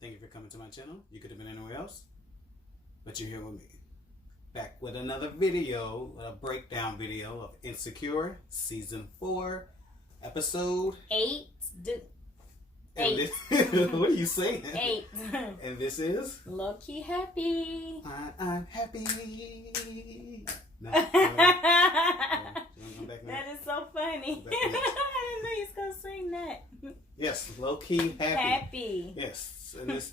Thank you for coming to my channel. You could have been anywhere else, but you're here with me. Back with another video, a breakdown video of Insecure Season 4, Episode 8. This, what are you saying? 8. And this is Lowkey happy. I'm happy. No, That back is so funny. Back I didn't know he was gonna sing that. Yes, Lowkey happy. Happy. Yes, and this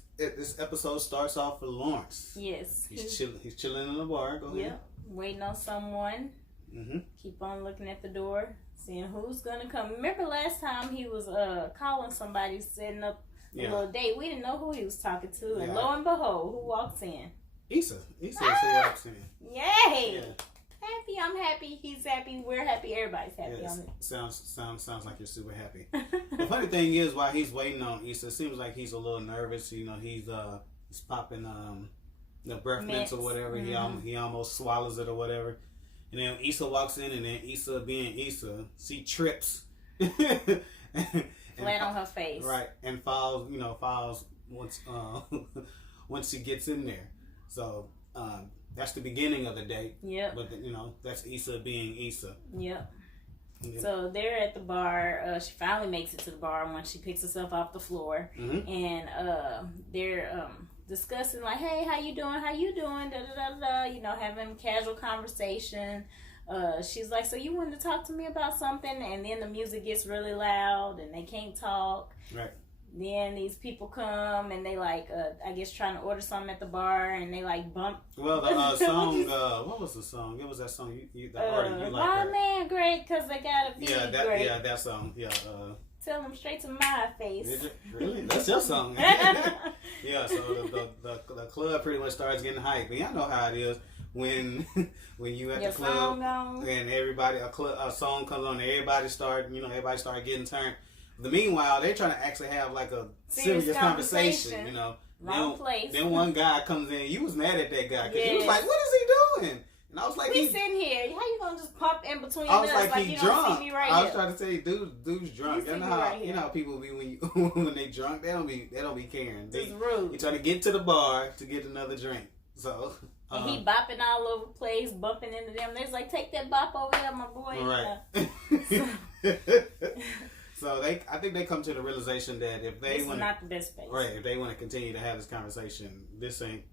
episode starts off with Lawrence. Yes. He's chilling in the bar. Go ahead. Yep. Waiting on someone. Mm-hmm. Keep on looking at the door, seeing who's gonna come. Remember last time he was calling somebody, setting up a little date. We didn't know who he was talking to, and lo and behold, who walks in? Issa is who walks in. Yay! Yeah. Happy, I'm happy. He's happy. We're happy. Everybody's happy Yes. on it. Sounds like you're super happy. The funny thing is, while he's waiting on Issa, it seems like he's a little nervous. You know, he's popping breath mints or whatever. Mm-hmm. He almost swallows it or whatever. And then Issa walks in, and then Issa, being Issa, she trips. Flat on her face. Right, and falls once once she gets in there. So that's the beginning of the date. Yep. But that's Issa being Issa. Yep. Yeah. So they're at the bar. She finally makes it to the bar when she picks herself off the floor, and they're discussing like, "Hey, how you doing? How you doing?" Da da da da. Having casual conversation. She's like, "So you wanted to talk to me about something?" And then the music gets really loud, and they can't talk. Right. Then these people come and they I guess trying to order something at the bar, and they bump. Well, the song, what was the song? It was that song you like. My man, great, cause they gotta be great. That song. Yeah. Tell them straight to my face. Is it? Really? That's your song. Yeah. So the club pretty much starts getting hyped, and y'all know how it is when you at Your the club song and everybody a song comes on, and everybody start getting turned. Meanwhile, they're trying to actually have like a serious conversation. Wrong place. Then one guy comes in. You was mad at that guy because he was Yes. like, "What is he doing?" And I was like, "We sitting here. How you gonna just pop in between I was us like like he you drunk. don't see me right I was here?" trying to say, dude's drunk. You You know see me how right here. how people be when when they drunk. They don't be caring. It's rude. They trying to get to the bar to get another drink. So And he bopping all over the place, bumping into them. They're like, "Take that bop over there, my boy." Right. So I think they come to the realization that if they This want is not the best space. if they want to continue to have this conversation, this ain't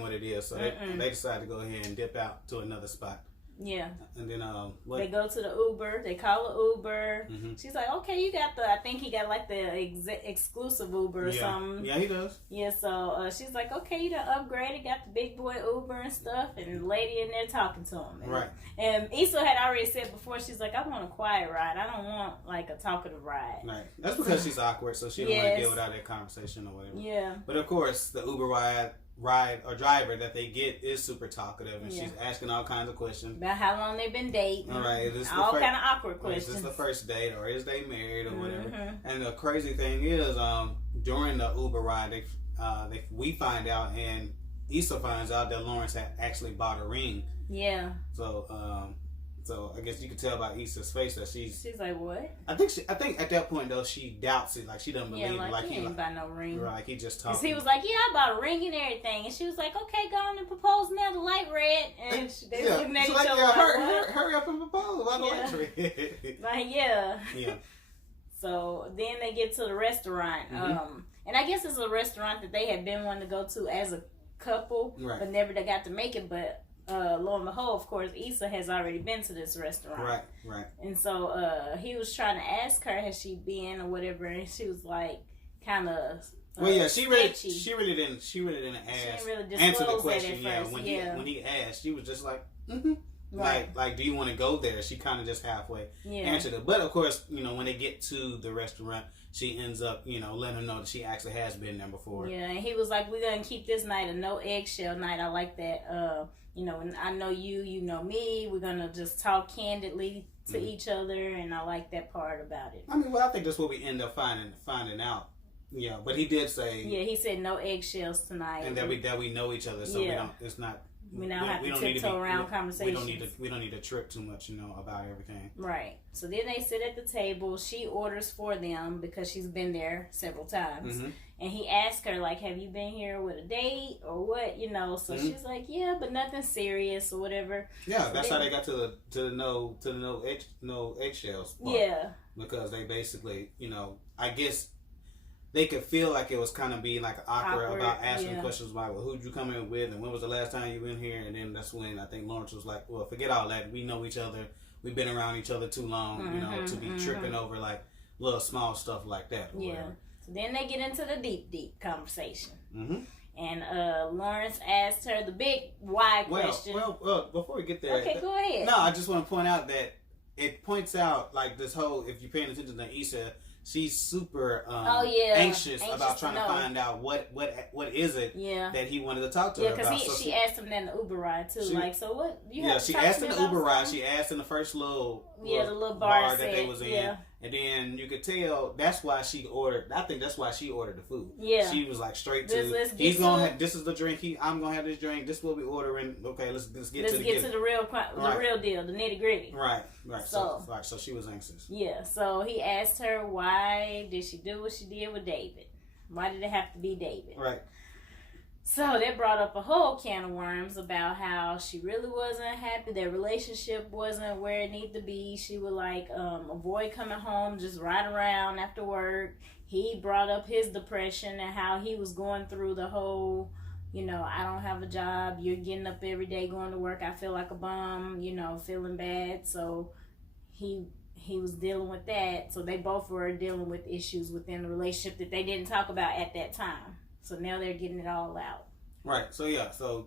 what it is. So they decide to go ahead and dip out to another spot. Yeah. And then They go to the Uber. They call an Uber. She's like, "Okay, you got I think he got like the exclusive Uber or something." Yeah, he does. Yeah, so she's like, "Okay, you done upgraded, got the big boy Uber and stuff," and the lady in there talking to him. And, Right. And Issa had already said before, she's like, "I want a quiet ride. I don't want like a talkative ride." Right. That's because she's awkward, so she don't want to deal without that conversation or whatever. Yeah. But of course, the Uber ride or driver that they get is super talkative, and she's asking all kinds of questions About how long they've been dating. all right, All kind of awkward questions. Is this the first date, or is they married, or whatever? And the crazy thing is, during the Uber ride, we find out, and Issa finds out that Lawrence had actually bought a ring. Yeah. So I guess you can tell by Issa's face that she's like, "What?" I think at that point though she doubts it, like she doesn't believe it, like he ain't buy no ring. Right, he just talking. Cause he was like, "Yeah, I bought a ring and everything," and she was like, "Okay, go on and propose now. The light red." And they looking at each like, other. Hurry up and propose. Why the light red? Like, yeah. Yeah. So then they get to the restaurant, and I guess it's a restaurant that they had been wanting to go to as a couple, but never they got to make it. But lo and behold, of course, Issa has already been to this restaurant. Right. And so he was trying to ask her, has she been or whatever, and she was like, kind of. Well, yeah, she really didn't She didn't really answer the disclose question. that at Yeah, first. when he asked, she was just like, like, do you want to go there? She kind of just halfway answered it. But of course, when they get to the restaurant, she ends up, letting her know that she actually has been there before. Yeah, and he was like, "We're gonna keep this night a no eggshell night." I like that. And I know you, you know me. We're gonna just talk candidly to each other, and I like that part about it. I mean, well, I think that's what we end up finding out. Yeah, but he did say. Yeah, he said no eggshells tonight, and that we know each other, so we don't. It's not. We now have to tiptoe around conversations. We don't need to trip too much, about everything. Right. So then they sit at the table. She orders for them because she's been there several times. Mm-hmm. And he asks her, like, have you been here with a date or what? So mm-hmm. she's like, yeah, but nothing serious or whatever. Yeah, so that's how they got to the no eggshells part. Yeah. Because they basically, I guess they could feel like it was kind of being like awkward about asking questions like, well, who'd you come in with and when was the last time you been here? And then that's when I think Lawrence was like, well, forget all that. We know each other. We've been around each other too long, mm-hmm, to be mm-hmm. tripping over like little small stuff like that. Or whatever. So then they get into the deep conversation. Mm-hmm. And Lawrence asked her the big why question. Well, before we get there. Okay, go ahead. No, I just want to point out that it points out like this whole, if you're paying attention to Issa, she's super anxious about trying to find out what is it that he wanted to talk to her about. Yeah, because she asked him that in the Uber ride too. So what? She asked in the Uber ride. She asked in the first little bar that they was in. Yeah. And then you could tell that's why she ordered. I think that's why she ordered the food. Yeah, she was like straight to. This is the drink. I'm gonna have this drink. This is what we ordering. Okay, let's get to the real deal, the nitty gritty. Right. So she was anxious. Yeah. So he asked her why did she do what she did with David? Why did it have to be David? Right. So that brought up a whole can of worms about how she really wasn't happy. Their relationship wasn't where it needed to be. She would avoid coming home, just ride around after work. He brought up his depression and how he was going through the whole, I don't have a job. You're getting up every day going to work. I feel like a bum, feeling bad. So he was dealing with that. So they both were dealing with issues within the relationship that they didn't talk about at that time. So now they're getting it all out. Right. So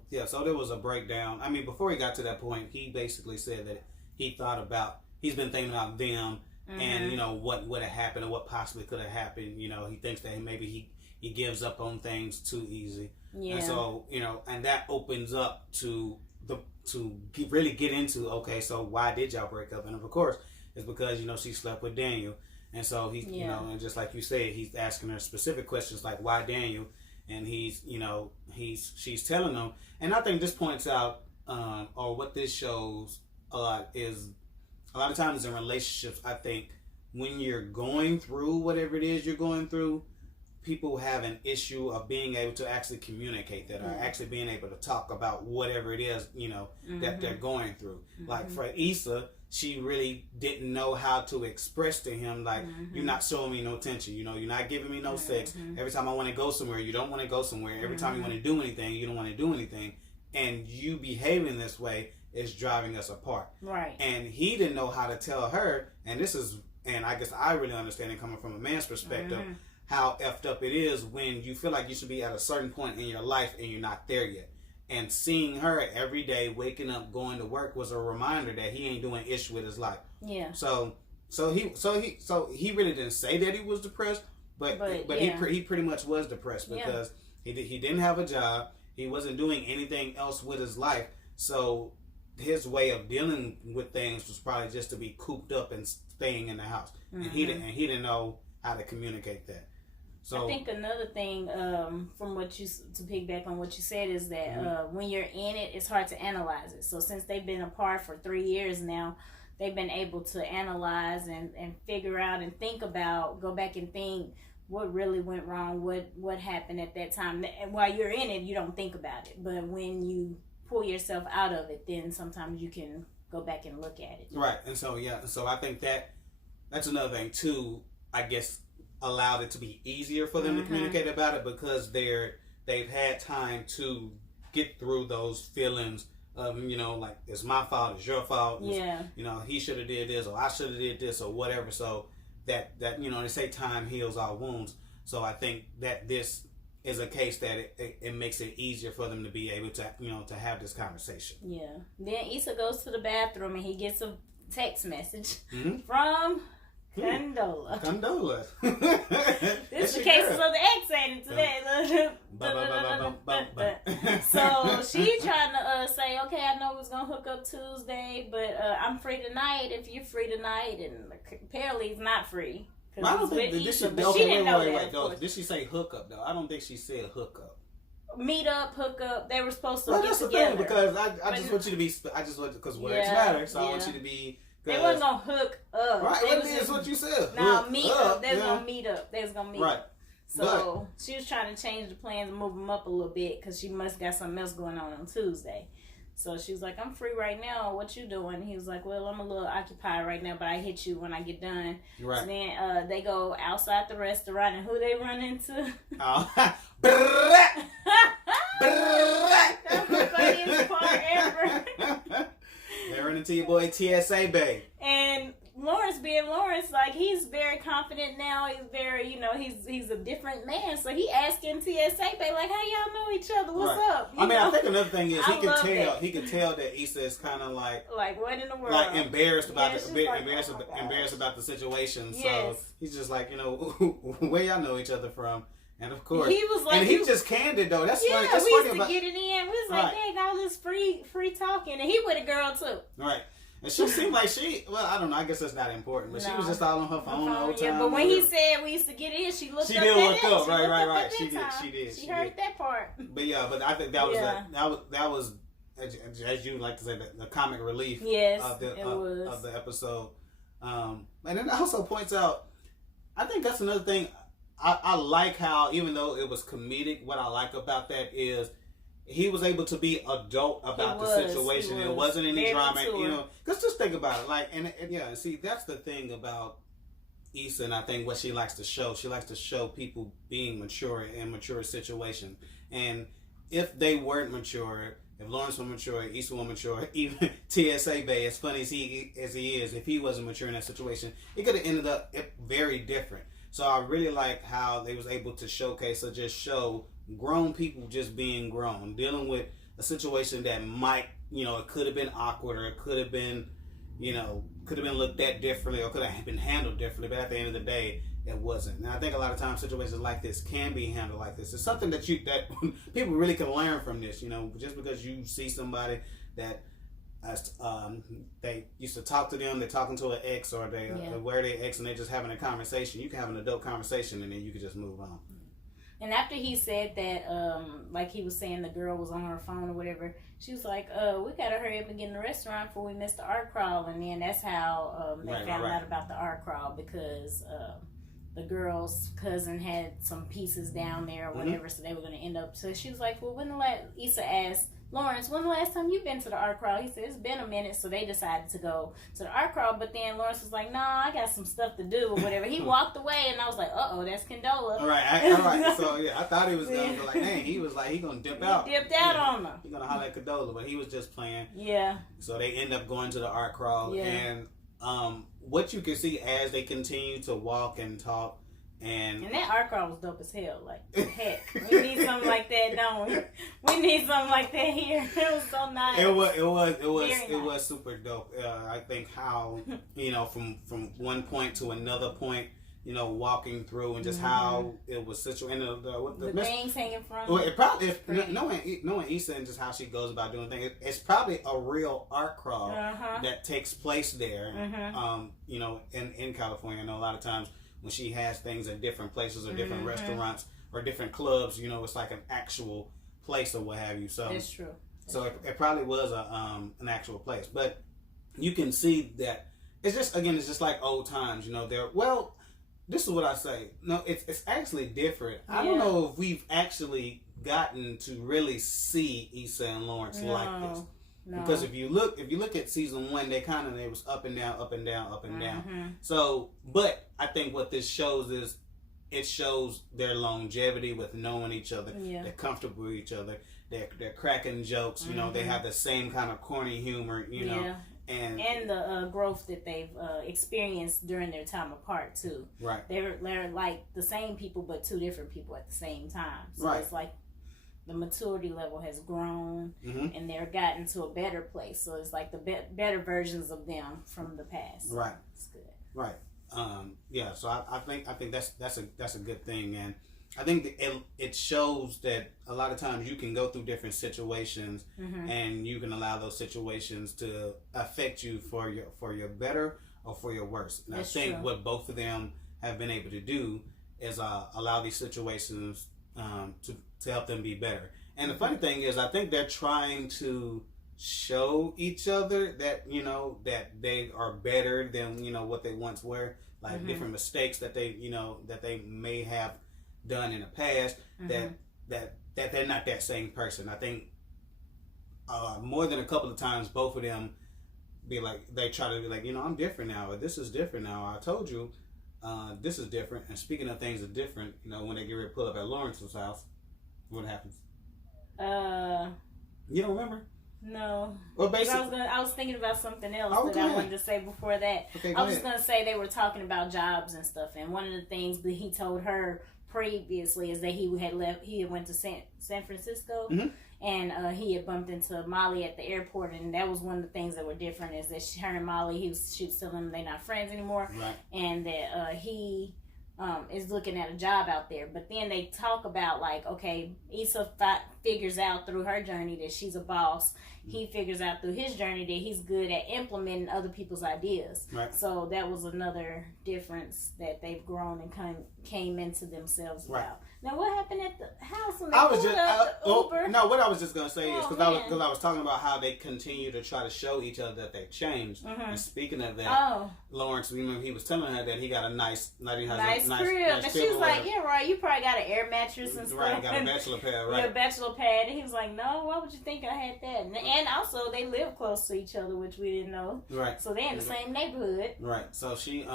there was a breakdown. I mean, before he got to that point, he basically said that he's been thinking about them mm-hmm. and, what would have happened or what possibly could have happened. He thinks that maybe he gives up on things too easy. Yeah. And so, and that opens up to really get into, okay, so why did y'all break up? And of course, it's because, she slept with Daniel. And so he's, and just like you said, he's asking her specific questions like, why Daniel? And she's telling them, and I think this points out, or what this shows a lot is, a lot of times in relationships, I think when you're going through whatever it is you're going through, people have an issue of being able to actually communicate that, or actually being able to talk about whatever it is, mm-hmm. that they're going through. Mm-hmm. Like for Issa, she really didn't know how to express to him, like, mm-hmm. you're not showing me no attention, you're not giving me no sex. Mm-hmm. Every time I want to go somewhere, you don't want to go somewhere. Every time you want to do anything, you don't want to do anything. And you behaving this way is driving us apart. Right. And he didn't know how to tell her, and I guess I really understand it coming from a man's perspective, mm-hmm. how effed up it is when you feel like you should be at a certain point in your life and you're not there yet. And seeing her every day, waking up, going to work, was a reminder that he ain't doing ish with his life. Yeah. So he really didn't say that he was depressed, but he pretty much was depressed because he didn't have a job. He wasn't doing anything else with his life. So his way of dealing with things was probably just to be cooped up and staying in the house. Mm-hmm. And he didn't know how to communicate that. So, I think another thing from to piggyback on what you said is that mm-hmm. When you're in it, it's hard to analyze it. So since they've been apart for 3 years now, they've been able to analyze and figure out and go back and think what really went wrong, what happened at that time. And while you're in it, you don't think about it. But when you pull yourself out of it, then sometimes you can go back and look at it. Right. And so, so I think that's another thing too, I guess, allowed it to be easier for them mm-hmm. to communicate about it because they've had time to get through those feelings of, like, it's my fault, it's your fault, he should have did this or I should have did this or whatever. So that they say time heals all wounds. So I think that this is a case that it makes it easier for them to be able to to have this conversation. Yeah. Then Issa goes to the bathroom and he gets a text message mm-hmm. from Condola. This is the cases of the ex ain't today. So she trying to say, okay, I know we was gonna hook up Tuesday, but I'm free tonight if you're free tonight, and apparently he's not free. I don't think she didn't know that. Did she say hook up though? I don't think she said hook up. meet up, hook up. They were supposed to well, get that's together. the thing, because I just want you to be. I just want because words matter. So I want you to be. They wasn't gonna hook up. Right, that's what you said. No, meet up. They was gonna meet up. They was gonna meet right. up. So she was trying to change the plans and move them up a little bit because she must got something else going on Tuesday. So she was like, I'm free right now. What you doing? He was like, well, I'm a little occupied right now, but I hit you when I get done. Right. So then they go outside the restaurant, and who they run into? That's the funniest part ever. They run into your boy TSA Bay. And Lawrence being Lawrence, like, he's very confident now. He's very, he's a different man. So he asking TSA Bay, like, how y'all know each other? What's up? I think another thing is he could tell that Issa is kind of like what in the world? Like embarrassed about embarrassed about the situation. So he's just like, where y'all know each other from? And of course, he was like, and he's just candid though. That's funny. That's we used funny to get it in. We was like, dang, all this free talking, and he with a girl too. Right. And she seemed like I don't know, I guess that's not important, but she was just all on her phone the whole time. Yeah, but when he said we used to get in, she looked up. She did look up, right. She did. She heard that part. But I think that was as you like to say, the comic relief of the episode. And then it also points out, I think that's another thing, I like how, even though it was comedic, what I like about that is he was able to be adult about the situation. It wasn't any drama, because just think about it. Like, and see, that's the thing about Issa, and I think what she likes to show. She likes to show people being mature in mature situations. And if they weren't mature, if Lawrence was mature, Issa was mature, even TSA Bay, as funny as he is, if he wasn't mature in that situation, it could have ended up very different. So I really like how they was able to showcase or just show grown people just being grown, dealing with a situation that might, it could have been awkward, or it could have been, could have been looked at differently, or could have been handled differently, but at the end of the day, it wasn't. And I think a lot of times situations like this can be handled like this. It's something that people really can learn from this, just because you see somebody that they used to talk to them, they're talking to an ex, or they where they ex, and they're just having a conversation. You can have an adult conversation, and then you can just move on. And after he said that, like he was saying the girl was on her phone or whatever, she was like, we gotta hurry up and get in the restaurant before we miss the art crawl. And then that's how they found out about the art crawl, because the girl's cousin had some pieces down there or whatever, so they were gonna end up. So she was like, well, Issa asked Lawrence, when the last time you've been to the art crawl? He said, it's been a minute. So they decided to go to the art crawl, but then Lawrence was like, nah, I got some stuff to do or whatever. He walked away, and I was like, that's Condola. All right. So I thought he was going to, like, dang, he was like, he gonna dip out. He dipped out on her. He gonna holler at Condola, but he was just playing. Yeah. So they end up going to the art crawl, and what you can see as they continue to walk and talk. And that art crawl was dope as hell. Like, heck, we need something like that, don't we? We need something like that here. It was so nice. It was super dope. I think how from one point to another point, walking through, and just how it was situated. The things hanging from. Well, it probably knowing Issa and just how she goes about doing things, it's probably a real art crawl that takes place there. In California, I know a lot of times when she has things at different places or different restaurants or different clubs, it's like an actual place or what have you. So it's true. It probably was an actual place, but you can see that it's just like old times. This is what I say. No, it's actually different. Yeah. I don't know if we've actually gotten to really see Issa and Lawrence like this. No. Because if you look at season 1, they was up and down, up and down, up and down. So, but I think what this shows is it shows their longevity with knowing each other. Yeah. They're comfortable with each other. They're cracking jokes. They have the same kind of corny humor. And the growth that they've experienced during their time apart too. Right. They're like the same people, but two different people at the same time. So it's like the maturity level has grown, and they're gotten to a better place. So it's like the better versions of them from the past. Right. It's good. Right. So I think that's a good thing, and I think it shows that a lot of times you can go through different situations, and you can allow those situations to affect you for your better or for your worse. And I think what both of them have been able to do is allow these situations to help them be better. And the funny thing is, I think they're trying to show each other that, you know, that they are better than, you know, what they once were, like different mistakes that they, you know, that they may have done in the past, that they're not that same person. I think more than a couple of times, both of them they try to be like, you know, I'm different now, or this is different now. I told you this is different. And speaking of things that are different, you know, when they get ready to pull up at Lawrence's house, what happens? You don't remember? No. Well, basically, I was thinking about something else that I wanted to say before that. Okay, I was just going to say they were talking about jobs and stuff, and one of the things that he told her previously is that he had went to San Francisco, and he had bumped into Molly at the airport, and that was one of the things that were different, is that her and Molly, she was telling them they're not friends anymore, right. And that he is looking at a job out there. But then they talk about, like, okay, Issa figures out through her journey that she's a boss. He figures out through his journey that he's good at implementing other people's ideas. Right. So that was another difference that they've grown and came into themselves right. about. Now, what happened at the house when they Uber? No, what I was just gonna say is because I was talking about how they continue to try to show each other that they've changed. And speaking of that, Lawrence, remember he was telling her that he got a nice crib, and she was like, "Yeah, right. You probably got an air mattress and stuff. Right, got a bachelor pad, right? Yeah, bachelor pad." And he was like, "No, why would you think I had that?" And also, they live close to each other, which we didn't know. Right. So they're in the same neighborhood. Right. So she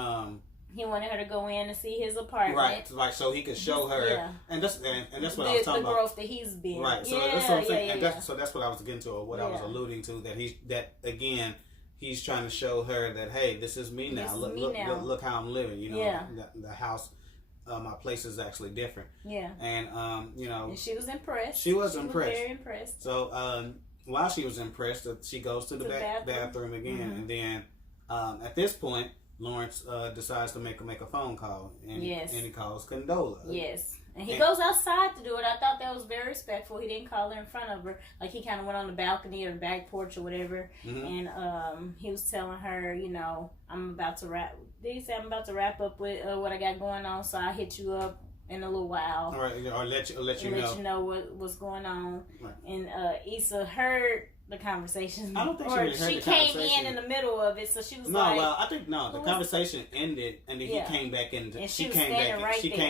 he wanted her to go in and see his apartment. Right, so he could show her, and that's what I was talking about. The growth that he's been. Right, so that's what I'm saying, so that's what I was getting to, or what I was alluding to, that again, he's trying to show her that, hey, this is me now. Look how I'm living. You know, the house, my place is actually different. Yeah, and you know, and she was impressed. She was very impressed. So while she was impressed, she goes to the bathroom again, and then at this point, Lawrence decides to make a phone call, and he calls Condola. Yes, and he goes outside to do it. I thought that was very respectful. He didn't call her in front of her. Like, he kind of went on the balcony or the back porch or whatever, and he was telling her, you know, I'm about to wrap. Did he say I'm about to wrap up with what I got going on? So I'll hit you up in a little while, or let you know what's going on. Right. And Issa heard the conversation. I don't think she really heard the conversation. She came in the middle of it, so she was like... No, well, I think, the conversation ended, and then he came back in. And she came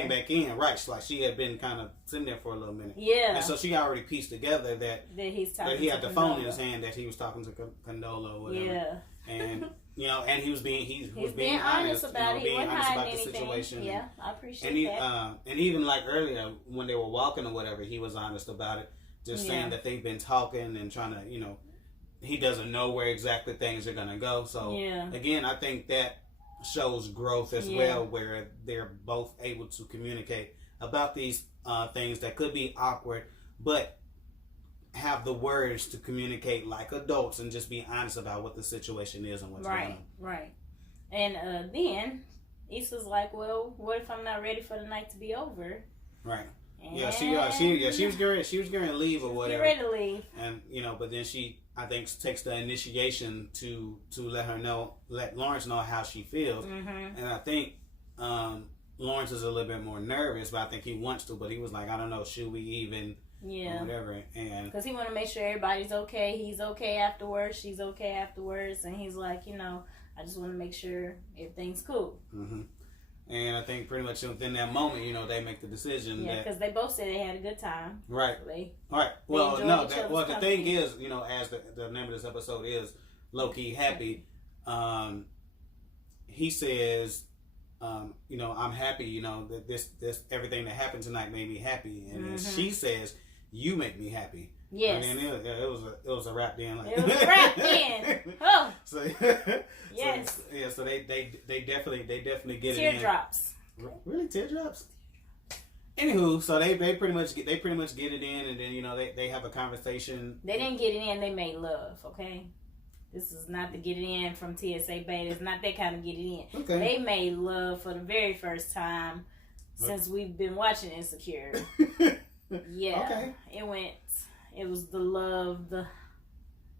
back in, right. So, like, she had been kind of sitting there for a little minute. Yeah. And so she already pieced together that he had the phone in his hand, that he was talking to Condola or whatever. Yeah. And, you know, and he was being honest about it. He wasn't hiding the anything. situation. Yeah, I appreciate that. And even, like, earlier, when they were walking or whatever, he was honest about it. Just saying that they've been talking and trying to, you know, he doesn't know where exactly things are going to go. So, again, I think that shows growth as well, where they're both able to communicate about these things that could be awkward, but have the words to communicate like adults and just be honest about what the situation is and what's going on. Right. And then Issa's like, well, what if I'm not ready for the night to be over? Right. And she was going to leave or whatever. Get ready to leave. And, you know, but then she, I think, takes the initiation to let Lawrence know how she feels. And I think Lawrence is a little bit more nervous, but I think he wants to, but he was like, I don't know, should we even, or whatever. And because he want to make sure everybody's okay. He's okay afterwards. She's okay afterwards. And he's like, you know, I just want to make sure everything's cool. And I think pretty much within that moment, you know, they make the decision. Yeah, because they both said they had a good time. Right. Right. Well, the thing is, you know, as the name of this episode is Lowkey Happy, he says, you know, I'm happy, you know, that this everything that happened tonight made me happy. And then she says, you make me happy. Yes. And then it was a rap then. Like. It was a rap then. Oh. So, yes. So they definitely get it in. Teardrops. Really, teardrops? Anywho, so they pretty much get it in, and then, you know, they have a conversation. They didn't get it in. They made love. Okay. This is not the get it in from TSA Beta. It's not that kind of get it in. Okay. They made love for the very first time since we've been watching Insecure. Yeah. Okay. It was the love,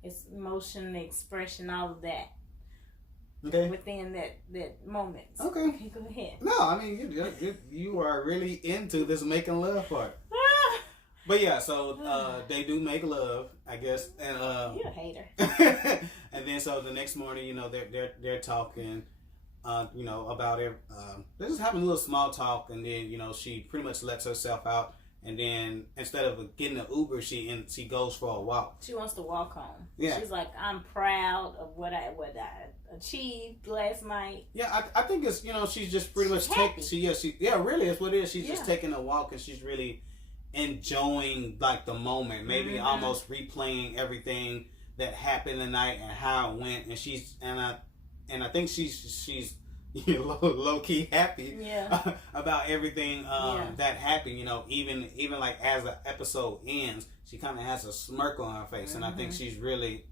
it's emotion, the expression, all of that. Okay. Within that moment. Okay. Go ahead. No, I mean you are really into this making love part. But yeah, so they do make love, I guess, and you're a hater. And then so the next morning, you know, they're talking, you know, about it. They're just having a little small talk, and then you know she pretty much lets herself out, and then instead of getting an Uber, she goes for a walk. She wants to walk home. Yeah, she's like, I'm proud of what I achieved last night. Yeah, I think it's, you know, she's just pretty much really it's what it is. She's just taking a walk, and she's really enjoying like the moment, maybe almost replaying everything that happened tonight and how it went, and I think she's you know, low key happy about everything that happened. You know, even like as the episode ends, she kind of has a smirk on her face, and I think she's really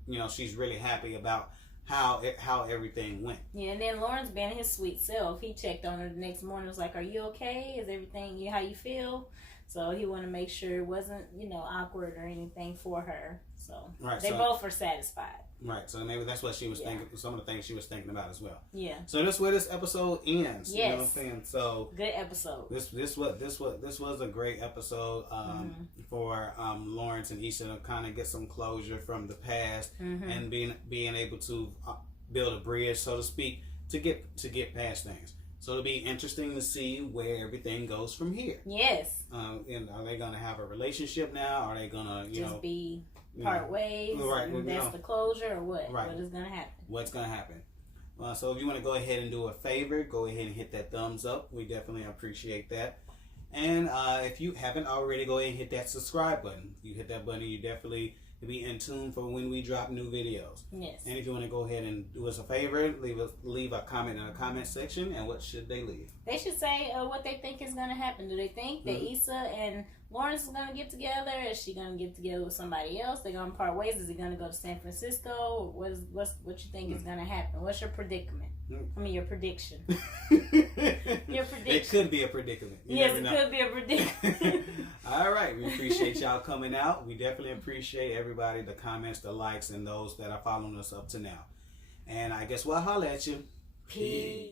happy about how everything went. Yeah, and then Lawrence being his sweet self, he checked on her the next morning, was like, "Are you okay? Is everything how you feel?" So he wanted to make sure it wasn't, you know, awkward or anything for her. So they both were satisfied. Right. So maybe that's what she was thinking. Some of the things she was thinking about as well. Yeah. So that's where this episode ends. Yes. You know what I'm saying? So good episode. This was a great episode for Lawrence and Issa to kind of get some closure from the past and being able to build a bridge, so to speak, to get past things. So it'll be interesting to see where everything goes from here. Yes. And are they gonna have a relationship now? Are they gonna be part ways? Right. And that's the closure, or what? Right. What is gonna happen? What's gonna happen? So if you want to go ahead and do a favor, go ahead and hit that thumbs up. We definitely appreciate that. And if you haven't already, go ahead and hit that subscribe button. You hit that button, you definitely be in tune for when we drop new videos. Yes. And if you want to go ahead and do us a favor, leave a comment in the comment section. And what should they leave? They should say what they think is going to happen. Do they think that Issa and Lawrence is going to get together? Is she going to get together with somebody else? They're going to part ways? Is he going to go to San Francisco? What you think is going to happen? What's your predicament? I mean, your prediction. Your prediction. It could be a predicament. Yes, it could be a predicament. All right. We appreciate y'all coming out. We definitely appreciate everybody, the comments, the likes, and those that are following us up to now. And I guess we'll holler at you. Peace.